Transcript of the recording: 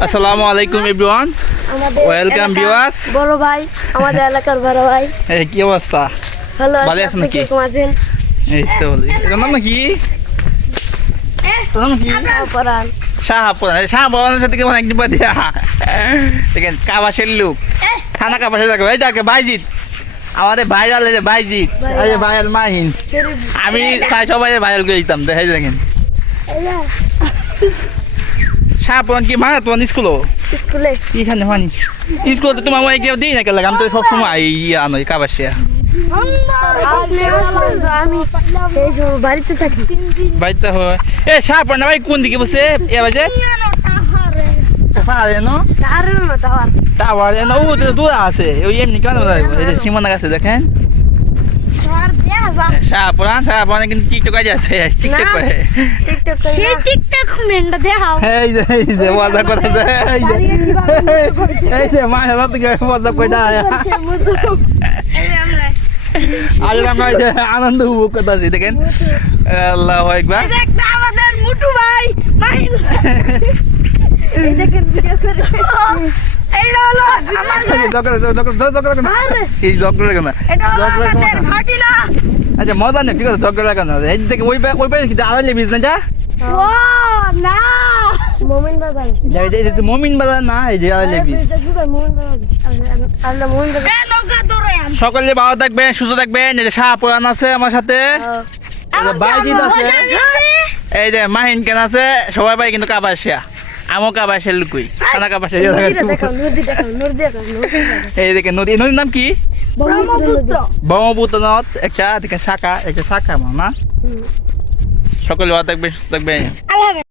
আসসালামু আলাইকুম everyone Welcome, এলাকার বড় ভাই আমাদের এলাকার বড় ভাই। এই কি অবস্থা? ভালো ভালো আছে আছেন নাকি? আছেন? এই তো বলি এটার নাম কি নাম কি? পরান শাহপুরা শাহপুরানের সাথে কেমন একদিন পর দিয়া দেখেন কাবাসের লোক। থানা কাবাসের জায়গা এই দেখে বাইজিৎ। আমাদের ভাইরাল এই যে বাইজিৎ। এই যে ভাইরাল মাহিন। আমি সাই সবাই ভাইরাল করে দিতাম। দেখে দেখেন। কি মানে তোমার স্কুলও স্কুলে। এখানে মানি স্কুল তো তোমার কেউ দিই না কেন আমি তো সবসময় ইয়ে আনো কাবাসিয়া। সময় বাড়িতে থাকি। বাড়িতে হয়। এ শাহপুরান ভাই কোন দিকে বসে? এ বাজে পাহাড়ে no? টাওয়ার টাওয়ার ও দূর আছে। ওই এমনি সীমানা কাছে দেখেন। কিন্তু টিকটক আজ আছে টিকটক না। করে টিকটক করি সেই টিকটক মেনটা দেখাও এই যে এই যে মজা করেছে এই যে এই যে মা হেলা থেকে মজা করে আজ আমরা এই যে আনন্দ উপভোগ করতেছি দেখেন আল্লাহ একবার একটা আমাদের মুটু ভাই মাহিন দেখেন ভিডিও করে এই আচ্ছা মজা নেই ঠিক আছে এই ওই ওই পাশে বিজ না যা। না। মোমিন বাবা এই যে মমিন বাজার না এই যে বিজ সকলে ভালো থাকবেন সুস্থ থাকবেন। এই যে শাহ পুরান আছে আমার সাথে। এই যে আছে। এই যে মাহিন কেন আছে সবাই ভাই কিন্তু কাবাসিয়া। আমও কাবাসের লুকুই নদী দেখাও এই দেখে নদী নদীর নাম কি? ব্রহ্মপুত্র। নদ একটা দেখে শাখা একটা শাখা মা না? সকলে অত বেশ সুস্থ আল্লাহ